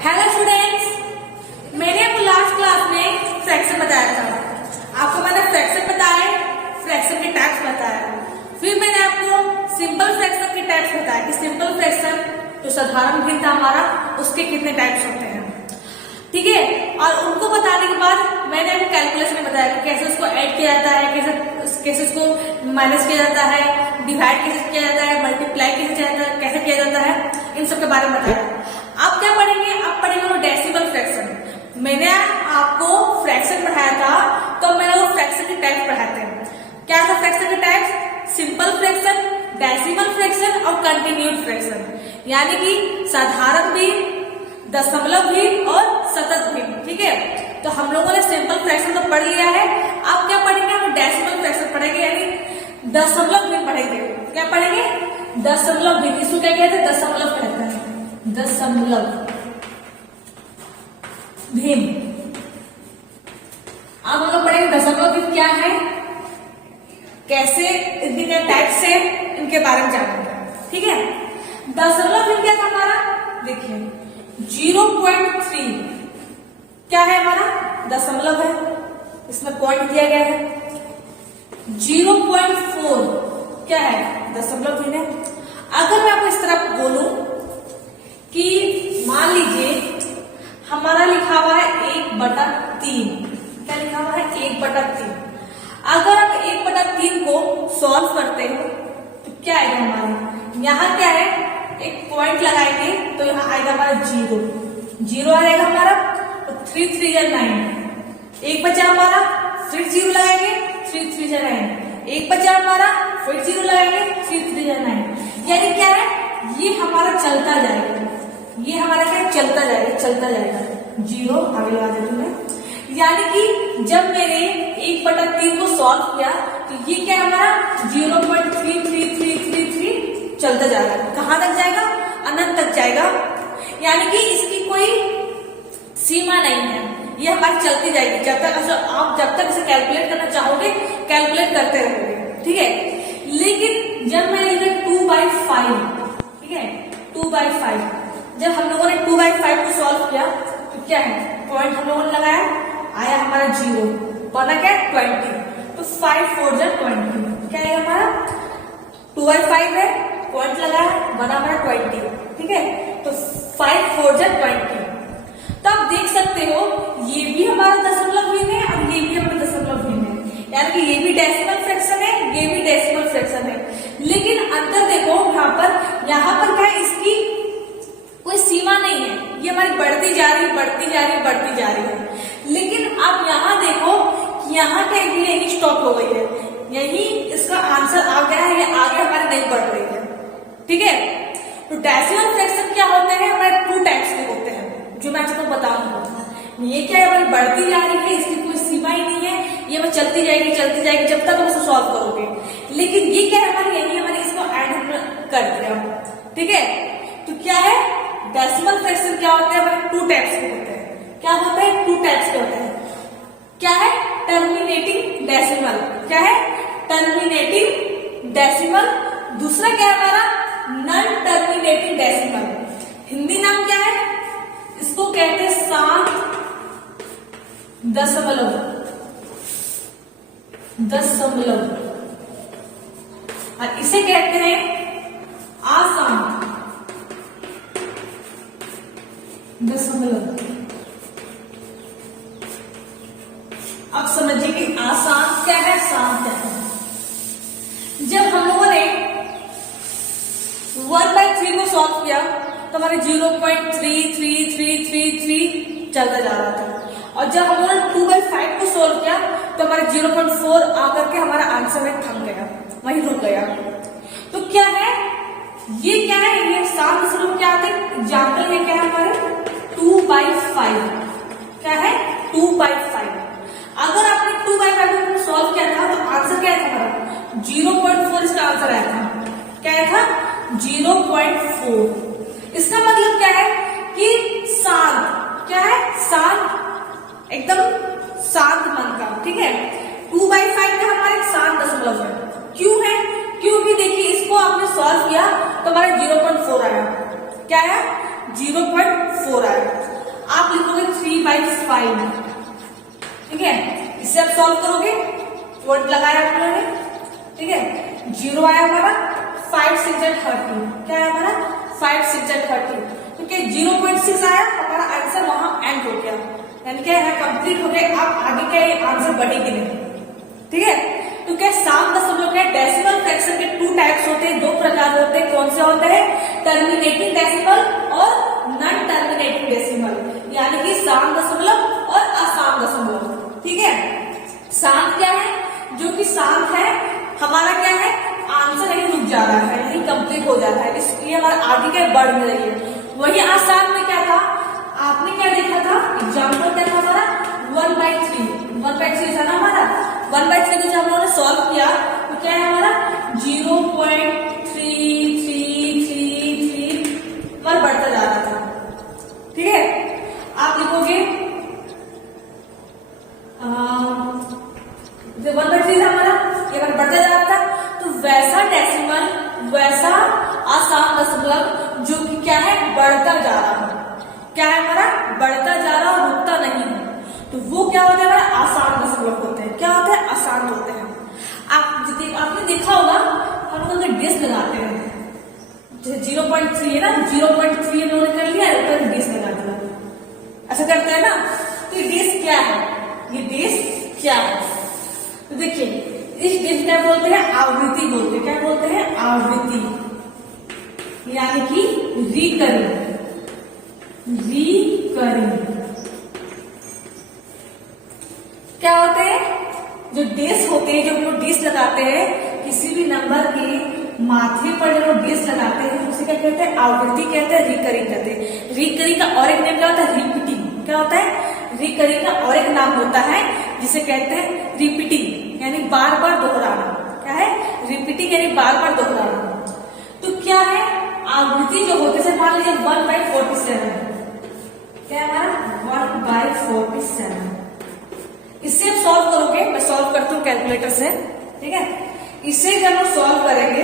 Hello students, मैंने आपको last class में फ्रैक्शन बताया था। आपको मैंने फ्रैक्शन बताया, फ्रैक्शन के टाइप्स बताया, फिर मैंने आपको सिंपल फ्रैक्शन के टाइप्स बताया कि सिंपल फ्रैक्शन जो साधारण भिन्न था हमारा, उसके कितने टाइप्स होते हैं। ठीक है, और उनको बताने के बाद मैंने आपको कैलकुलेशन में बताया कि कैसे उसको ऐड किया जाता है, कैसे उसको माइनस किया जाता है, डिवाइड कैसे किया जाता है, मल्टीप्लाई कैसे किया जाता है, इन सब के बारे में बताया। अब क्या पढ़ेंगे? अब पढ़ेंगे डेसिमल फ्रैक्शन। मैंने आपको फ्रैक्शन पढ़ाया था, तो मैंने वो फ्रैक्शन के टाइप्स पढ़ाए थे। क्या था फ्रैक्शन के types? Simple fraction, decimal fraction और कंटिन्यूड फ्रैक्शन, यानी कि साधारण भिन्न, दशमलव भिन्न और सतत भिन्न। ठीक है, तो हम लोगों ने सिंपल फ्रैक्शन तो पढ़ लिया है। अब क्या पढ़ेंगे? हम डेसिमल फ्रैक्शन पढ़ेंगे, यानी दशमलव भिन्न पढ़ेंगे। क्या पढ़ेंगे? दशमलव भिन्न। इसको क्या कहते हैं? दशमलव कहते हैं, दशमलव भिन्न। अब हम लोग पढ़ेंगे दशमलव भिन्न क्या है, कैसे इनके टाइप से, इनके बारे में जानेंगे। ठीक है, दशमलव भिन्न क्या था हमारा? देखिए 0.3 क्या है हमारा? दशमलव है, इसमें पॉइंट दिया गया है। 0.4 क्या है? दशमलव भिन्न है। अगर मैं आपको इस तरह बोलूं कि मान लीजिए हमारा लिखा हुआ है 1/3। क्या लिखा हुआ है? 1/3। अगर आप 1/3 को सॉल्व करते हो तो क्या आएगा हमारा? यहाँ क्या है? एक पॉइंट लगाएंगे तो यहाँ आएगा हमारा 0 आएगा हमारा। तो 3 3 या 9, एक बचा हमारा, फिर 0 लगाएंगे, 3 3 या 9, एक बचा हमारा, फिर 0 लगाएंगे, 3 3 या 9। यानी क्या है? ये हमारा चलता जाएगा, ये हमारा क्या चलता जाएगा, चलता जाएगा। 0 आगे लगा देते हैं। यानी कि जब मैंने 1/3 को सॉल्व किया तो ये क्या हमारा 0.3333 चलता जाएगा। कहां तक जाएगा? अनंत तक जाएगा। यानी कि इसकी कोई सीमा नहीं है, ये हमारी चलती जाएगी। जब तक इसे कैलकुलेट करना चाहोगे, कैलकुलेट करते रहोगे। ठीक है, लेकिन जब मैं लिखा 2/5, ठीक है 2/5, जब हम लोगों ने 2/5 को सॉल्व किया तो क्या है? पॉइंट हम लोगों ने लगाया, आया हमारा 0, बना क्या? 20। तो 5 4 जा 20। क्या है हमारा? 2/5 है, पॉइंट लगाया, बना हमारा 20। ठीक है, तो 5 4 जा 20। तो आप देख सकते हो ये भी हमारा दशमलव भिन्न है और ये भी हमारा दशमलव भिन्न है, यानी कि ये भी डेसिमल फ्रैक्शन है, ये भी डेसिमल फ्रैक्शन है। लेकिन अंतर देखो यहाँ पर क्या है? इसकी कोई सीमा नहीं है, ये हमारी बढ़ती जा रही है। लेकिन आप यहाँ देखो कि यहाँ क्या यही स्टॉप हो गई है, यही इसका आंसर आ गया है, ये आगे हमारे नहीं बढ़ रही है। ठीक है, तो डेसिमल फ्रैक्शन क्या होते हैं? हमारे 2 टाइप्स के होते हैं, जो मैं आपको बताऊंगा। ये क्या है? हमारी बढ़ती जा रही है, इसकी कोई सीमा ही नहीं है, ये मैं चलती जाएगी जब तक हम उसको सॉल्व करोगे। लेकिन ये क्या है? हमारी इसको ऐड कर दिया। ठीक है, तो क्या है? डेसिमल फ्रैक्शन क्या होते हैं? हमारे 2 टाइप्स के होते हैं। क्या होता है? 2 टाइप्स के होते हैं। क्या है? Terminating decimal. क्या है? Terminating decimal. दूसरा क्या है हमारा? Non terminating decimal. हिंदी नाम क्या है? इसको कहते हैं शांत दशमलव। और इसे कहते हैं अशांत दशमलव। अब समझिए कि अशांत क्या है, शांत क्या है। जब हम लोगों ने 1/3 को सॉल्व किया तो हमारे 0.33333 चलता जा रहा था, और जब हम लोगों ने 2/5 को सॉल्व किया तो हमारे 0.4 आकर के हमारा आंसर में थम गया, वहीं रुक गया। तो क्या है? ये क्या है? ये शांत दशमलव क्या आते हैं? एग्जाम्पल ये क्या है हमारे? 2/5। क्या है? 2/5। अगर आपने 2/5 को सॉल्व किया था तो आंसर क्या था हमारा? 0.4 इसका आंसर आया था। क्या आया था? 0.4। इसका मतलब क्या है? कि शांत। क्या है? शांत, एकदम शांत मन का। ठीक है, 2/5 का हमारा शांत दशमलव है। क्यों है? क्योंकि देखिए इसको आपने सॉल्व किया तो हमारा 0.4 आया। क्या है? 0.4 आया। आप लिखोगे 3/5, ठीक है। इससे आप सॉल्व करोगे, वर्ड लगाया आप लोगों ने, ठीक है। 0 आया हमारा, 5 6 30, क्या है हमारा 5 6 30, क्योंकि 0.6 आया हमारा आंसर वहां एंड हो गया, यानी क्या है कंप्लीट हो गया। आप आगे क्या आंसर बढ़ेगी नहीं, ठीक है। तो क्या साम दशमलव के डेसिमल फ्रैक्शन के 2 टाइप्स होते हैं, 2 प्रकार होते हैं। कौन से होते हैं? टर्मिनेटिंग डेसिमल और नॉन टर्मिनेटिंग डेसिमल, यानी कि साम दशमलव और असाम दशमलव, ठीक है। साम क्या है? जो कि साम है हमारा क्या है, आंसर यही रुक जा रहा है, यही कंप्लीट हो जा रहा है, इसलिए हमारा आगे क्या बढ़ नहीं रही है। वही आसान में क्या था, आपने क्या देखा था, एग्जाम्पल क्या था हमारा 1/3 था ना हमारा। 1/3 को जब हम लोगों ने सॉल्व किया तो क्या है हमारा 0.3333 बढ़ता जा रहा था, ठीक है। आप लिखोगे 1/3 था हमारा, ये बढ़ता जा रहा था। तो वैसा डेसिमल, वैसा आसान दशमलव जो कि क्या है बढ़ता जा रहा है, क्या है हमारा बढ़ता जा रहा और रुकता नहीं है, तो वो क्या होता है आसान दशमलव होते हैं। क्या होते हैं? आसान होते हैं। आपने देखा होगा हम लोग डिस लगाते हैं, जैसे 0.3 है ना, 0.3 हम लोगों ने कर लिया, ऊपर डिस लगा दिया, ऐसा करते हैं ना। तो ये डिस क्या है, ये डिस क्या है? तो देखिए इस डिस क्या बोलते हैं, आवृत्ति बोलते हैं। क्या बोलते हैं? आवृत्ति, यानी कि रिकरिंग। क्या होते हैं? जो डेस होते हैं, जो हम लोग डेस लगाते हैं किसी भी नंबर के माथे पर, जो लोग डेस लगाते हैं उसे क्या कहते हैं? आवृत्ति कहते हैं, रिकरिंग कहते हैं। रिकरिंग का और एक नाम क्या होता है? रिपीटिंग। क्या होता है? रिकरिंग का और एक नाम होता है जिसे कहते हैं रिपीटिंग, यानी बार बार दोहराना। क्या है? रिपीटिंग यानी बार बार दोहराना। तो क्या है आवृत्ति जो होते हैं, मान लीजिए 1/47, क्या है हमारा 1/47। इससे आप सॉल्व करोगे, मैं सॉल्व करती हूँ कैलकुलेटर से, ठीक है। इसे जब हम सॉल्व करेंगे,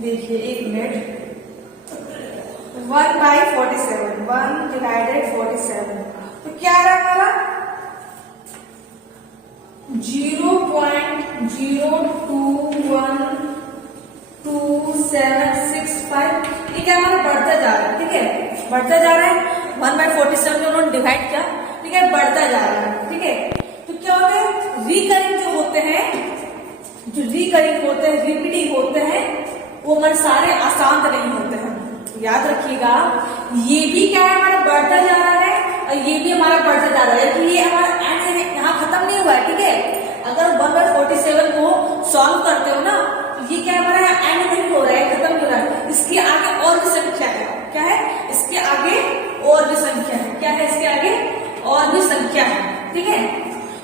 देखिए 1 मिनट, 1/47, 1/47, तो क्या रहा हमारा 0.0212765। ये क्या हमारा बढ़ता जा रहा है, ठीक है, बढ़ता जा रहा है। 1/47 में उन्होंने डिवाइड किया, ठीक है, बढ़ता जा रहा है, ठीक है। तो क्या होता है रिकरिंग जो होते हैं, जो रिकरिंग होते हैं, रिपीटिंग होते हैं, वो हमारे सारे अशांत नहीं होते हैं। याद रखिएगा, ये भी क्या है हमारा बढ़ता जा रहा है और ये भी हमारा बढ़ता जा रहा है, कि ये हमारा एंड यहाँ खत्म नहीं हुआ है, ठीक है। अगर 1/47 को सॉल्व करते हो ना, ये क्या हमारा एंड नहीं हो रहा है, खत्म नहीं हो रहा है, इसके आगे और भी संख्या है। क्या है? इसके आगे और भी संख्या है। क्या है? इसके आगे और भी संख्या है, ठीक है।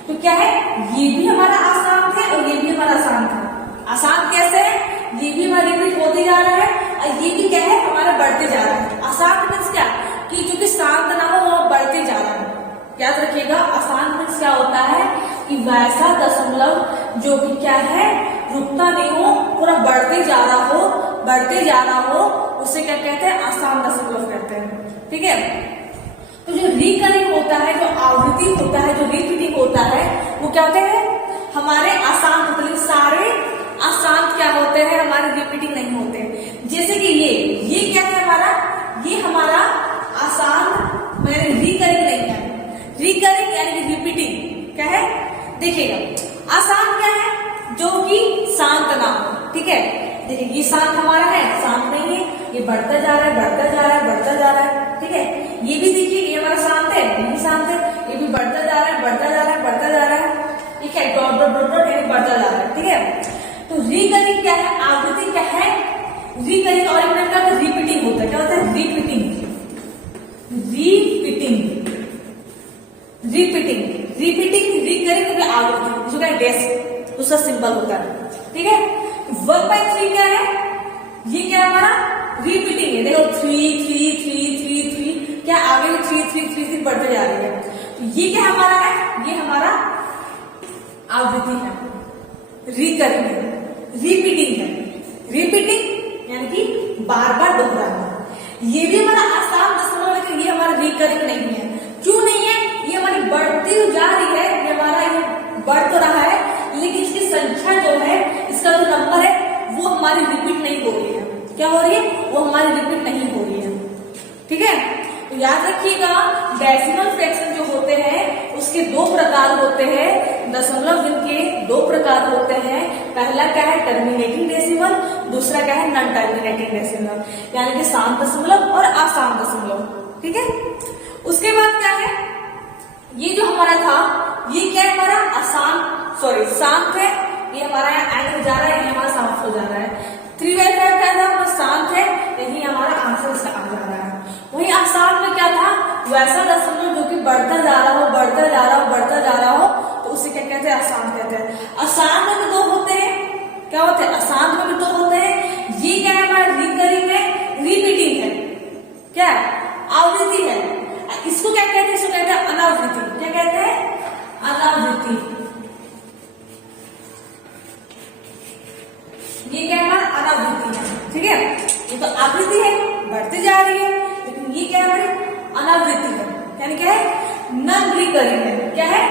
तो क्या है, ये भी हमारा आसान है और ये भी हमारा आसान है। आसान कैसे है? ये भी हमारा रिपीट होते जा रहा है और ये भी क्या है हमारा बढ़ते जा रहा है। आसान मीन्स क्या, कि जो कि शांत ना हो वो बढ़ते जा रहा है। याद रखिएगा, आसान मीन्स क्या होता है कि वैसा दशमलव जो कि क्या है रुकता नहीं हो, पूरा बढ़ते जा रहा हो, बढ़ते जा रहा हो, उसे क्या कहते हैं? आसान दशमलव कहते हैं, ठीक है। तो जो रिकरिंग होता है, जो आवृत्ति होता है, जो रिपीटिंग होता है, वो क्या होते हैं हमारे आसान, मतलब सारे आसान क्या होते हैं हमारे, रिपीटिंग नहीं होते। जैसे कि ये क्या है हमारा, ये हमारा आसान मैंने रिकरिंग नहीं है। रिकरिंग यानी कि रिपीटिंग क्या है, देखिएगा आसान क्या है, जो कि शांत ना हो, ठीक है। देखिए ये शांत हमारा है, शांत नहीं है, ये बढ़ता जा रहा है, बढ़ता जा रहा है, बढ़ता जा रहा है, ठीक है। ये भी देखिए ये हमारा शांत है, ये भी शांत है, ये भी बढ़ता जा रहा है, बढ़ता जा रहा है, बढ़ता जा रहा है, ठीक है। डॉट डॉट डॉट डॉट यानी बढ़ता जा रहा है, ठीक है। तो रिकरिंग क्या है, आवृत्ति क्या है, रिकरिंग और एक नाम क्या होता है, रिपीटिंग होता है। क्या होता है? Repeating, repeating, repeating, repeating, recurring आवृत्ति, जो क्या डैश उसका सिंबल होता है, ठीक है। 1/3 क्या है, ये क्या हमारा रिपीटिंग है। देखो 3 3 3 3 3, क्या आगे भी 3 3 3 3 बढ़ते जा रही है। तो ये क्या हमारा है, ये हमारा आवृत्ति है, रिकरिंग है, रिपीटिंग है। रिपीटिंग यानी कि बार बार दोहराना, रिकरिंग नहीं है। क्यों नहीं है? ये हमारी बढ़ती जा रही है, ये हमारा ये बढ़ तो रहा है, लेकिन इसकी संख्या जो है, इसका जो नंबर है वो हमारी रिपीट नहीं हो रही है। क्या हो रही है? वो हमारी रिपीट नहीं हो रही है। ठीक है, तो याद रखिएगा डेसिमल फ्रैक्शन जो होते हैं उसके दो प्रकार होते हैं, दशमलव गिनती के दो प्रकार होते हैं। पहला क्या है? टर्मिनेटिंग डेसिमल, दूसरा क्या है? नॉन टर्मिनेटिंग डेसिमल, यानी कि शांत दशमलव और अशांत दशमलव। ठीक है, उसके बाद क्या है? ये जो हमारा था, ये क्या है? हमारा शांत है, ये हमारा यहाँ एंड जा रहा है, ये हमारा समाप्त हो जा रहा है। 3/5 क्या था? वो शांत है, यही हमारा आंसर इसका आ जा रहा है। वही अशांत में क्या था? वैसा दशमलव जो कि बढ़ता जा रहा हो, बढ़ता जा रहा हो, बढ़ता जा रहा हो, तो उसे क्या कहते हैं? अशांत कहते हैं। अशांत में भी दो होते हैं, क्या होते हैं? अशांत में भी दो होते हैं। ये क्या है? हमारा रिकरिंग है, रिपीटिंग है, क्या आवृत्ति है। इसको क्या कहते हैं? इसको कहते हैं अनावृत्ति। क्या कहते हैं? अनावृत्ति। ये क्या है? अनावृत्ति है। ठीक है, ये तो आवृत्ति है, बढ़ती जा रही है, लेकिन ये क्या है? हमारी अनावृत्ति है, यानी क्या है? नॉन रिकरिंग है। क्या है?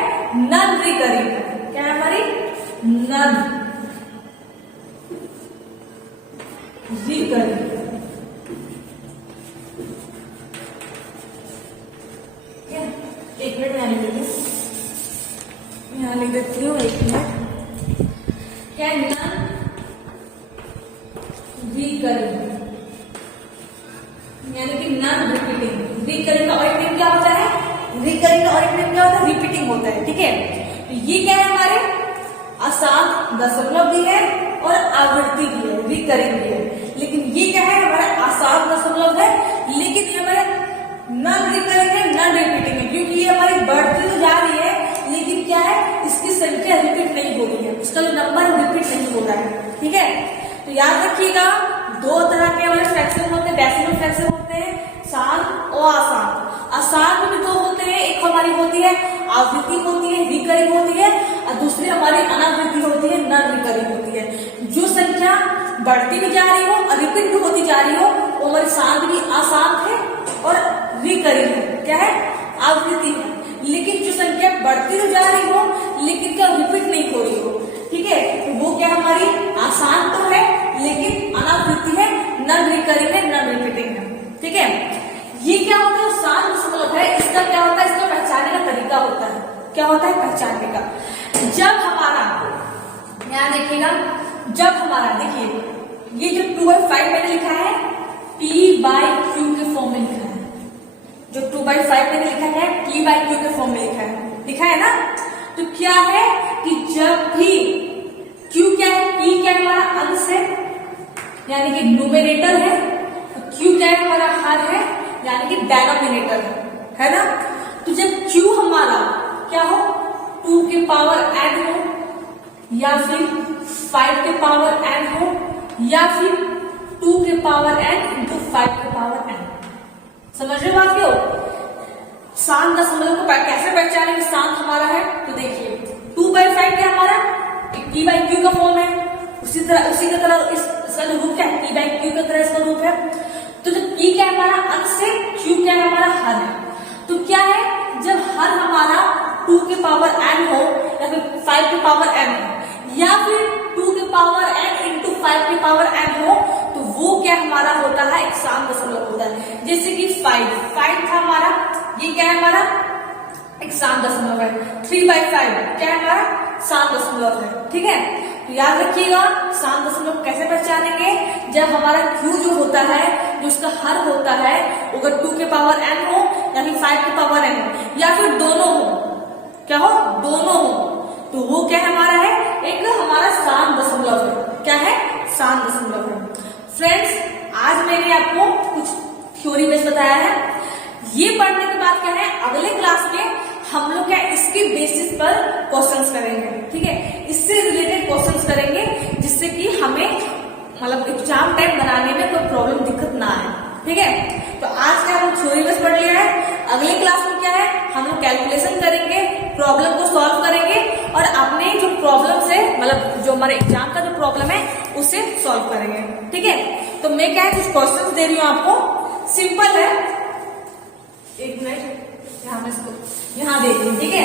नॉन रिकरिंग है। क्या है हमारी? Non recurring. एक मिनट में लिख देती हूँ, यहाँ लिख देती हूँ, एक मिनट। क्या है? नॉन रिकरिंग, यानी कि नॉन रिपीटिंग। रिकरिंग का और एक नेम क्या होता है? रिकरिंग का और एक नेम क्या होता है? रिपीटिंग होता है। ठीक है, तो ये क्या है? हमारे अशांत दशमलव भी है और आवृत्ति भी है, रिकरिंग भी है। लेकिन ये क्या है? हमारा अशांत दशमलव है, लेकिन ये हमारे नॉन रिकरिंग है, नॉन रिपीटिंग है, क्योंकि ये हमारी बढ़ती तो जा रही है, लेकिन क्या है? इसकी संख्या रिपीट नहीं हो रही है, उसका जो नंबर रिपीट नहीं हो रहा है। ठीक है, तो याद रखिएगा दो तरह के हमारे फ्रैक्शन होते हैं, डेसिमल फ्रैक्शन होते हैं, शांत और अशांत। अशांत में भी दो होते हैं, एक हमारी होती है आवृत्ति होती है, रिकरिंग होती है, और दूसरी हमारी अनावृत्ति होती है, नॉन रिकरिंग होती है। जो संख्या बढ़ती भी जा रही हो और रिपीट भी होती जा रही हो, वो हमारी शांत भी अशांत है और रिकरिंग है। क्या है? आवृत्ति है। लेकिन जो संख्या बढ़ती तो जा रही हो, लेकिन क्या रिपीट नहीं हो रही हो, ठीक है, तो वो क्या हमारी अशांत तो है, लेकिन अनावृत्ति है, नॉन रिकरिंग है, नॉन रिपीटिंग है। ठीक है, ये क्या होता है? शांत दशमलव है, इसका क्या होता है? इसका पहचानने का तरीका होता है। क्या होता है पहचानने का? जब हमारा, यहाँ देखिएगा, जब हमारा, देखिए ये जो 2/5 मैंने लिखा है, P/Q के फॉर्म में लिखा है। जो 2/5 मैंने लिखा है, P/Q के फॉर्म में लिखा है ना। तो क्या है कि जब भी Q क्या है? P क्या है? हमारा अंश है, यानी कि न्यूमरेटर है, तो Q क्या है? हमारा हर है, यानी कि डेनोमिनेटर है ना। तो जब Q हमारा क्या हो? 2 के पावर n हो, या फिर 5 के पावर n हो, या फिर 2 के पावर n इंटू 5 के पावर n। समझ रहे हो बात? क्यों शांत दशमलव को कैसे पहचानेंगे शांत हमारा है? तो देखिए 2/5 क्या हमारा P/Q का फॉर्म है, उसी की तरह इसका जो रूप क्या है? P/Q की तरह इसका रूप है। तो जब P क्या है? हमारा अंश है, Q क्या है? हमारा हर है। तो क्या है? जब हर हमारा 2 के पावर n हो, या फिर 5 के पावर n हो, या फिर 2 के पावर n इंटू 5 के पावर n हो, तो वो क्या हमारा होता है? एक शांत दशमलव होता है। जैसे कि 5 था हमारा, ये क्या है? हमारा एक शांत दशमलव है। 3/5 क्या है? हमारा शांत दशमलव है। ठीक है, तो याद रखिएगा शांत दशमलव कैसे पहचानेंगे? जब हमारा Q जो होता है, जो उसका हर होता है, अगर 2 के पावर n हो, या फिर 5 के पावर n हो, या फिर दोनों हो, क्या हो? दोनों हो, तो वो क्या है? हमारा है एक हमारा शांत दशमलव है। क्या है? शांत दशमलव है। फ्रेंड्स, आज मैंने आपको कुछ थ्योरी बेस बताया है। ये पढ़ने के बाद क्या है, अगले क्लास में हम लोग क्या इसके बेसिस पर क्वेश्चंस करेंगे। ठीक है, इससे रिलेटेड क्वेश्चंस करेंगे, जिससे कि हमें मतलब एग्जाम टाइम बनाने में कोई प्रॉब्लम दिक्कत ना आए। ठीक है, तो आज क्या हम थ्योरी बेस पढ़ लिया है। अगले क्लास में क्या है, हम लोग कैलकुलेशन करेंगे, प्रॉब्लम को सॉल्व करेंगे, और अपने जो प्रॉब्लम से मतलब जो हमारे एग्जाम का जो प्रॉब्लम है उसे सॉल्व करेंगे। ठीक है, तो मैं क्या है कुछ क्वेश्चंस दे रही हूँ आपको, सिंपल है। एक मिनट, यहाँ मैं इसको यहाँ देख रही हूँ, ठीक है।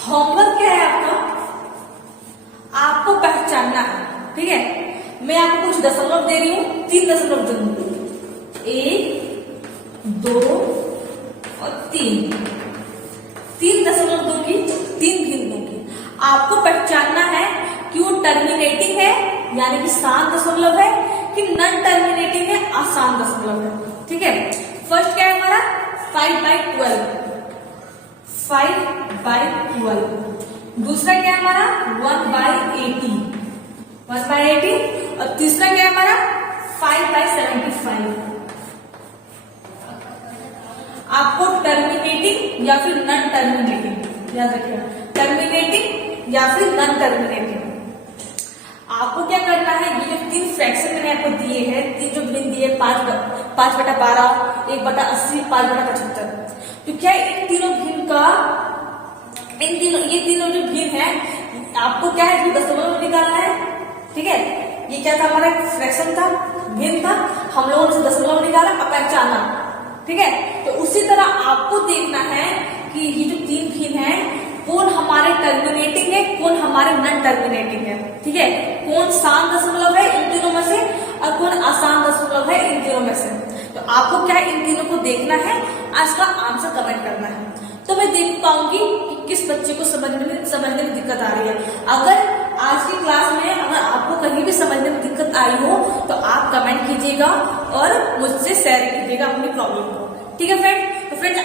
होमवर्क क्या है आपका, आपको पहचानना है, ठीक है। मैं आपको कुछ दशमलव दे रही हूँ, 3 दशमलव दूंगी, 1 2 और 3 दशमलव दूंगी, 3 गिन दूंगी। आपको पहचानना है कि वो टर्मिनेटिंग है यानी कि शांत दशमलव है कि नॉन टर्मिनेटिंग है, अशांत दशमलव है, ठीक है। फर्स्ट क्या है हमारा 5/12, 5/12। दूसरा क्या है हमारा 1/80, 1/80। और तीसरा क्या है हमारा 5/75। आपको टर्मिनेटिंग या फिर नॉन टर्मिनेटिंग याद रखिएगा, टर्मिनेटिंग या फिर नॉन टर्मिनेटिंग। आपको क्या करना है, ये जो 3 फ्रैक्शन मैंने आपको दिए हैं, 3 जो भिन्न दिए 5/12, 1/80, 5/75, तो क्या इन तीनों भिन्न का, ये तीनों जो भिन्न है, आपको क्या है दशमलव निकालना है, ठीक है। ये क्या था हमारा फ्रैक्शन था, भिन्न था, हम लोगों ने दशमलव निकाला, पहचाना, ठीक है। तो उसी तरह आपको देखना है कि ये जो 3 भिन्न है, कौन हमारे टर्मिनेटिंग है, कौन हमारे नॉन टर्मिनेटिंग है, ठीक है। कौन शांत दशमलव है इन तीनों में से और कौन अशांत दशमलव है इन तीनों में से। तो आपको क्या है इन तीनों को देखना है, आज का आंसर कमेंट करना है, तो मैं देख पाऊंगी कि किस बच्चे को समझने में दिक्कत आ रही है। अगर आज की क्लास में अगर आपको कहीं भी समझने में दिक्कत आई हो तो आप कमेंट कीजिएगा और मुझसे शेयर कीजिएगा अपनी प्रॉब्लम को, ठीक है फ्रेंड। तो फ्रेंड्स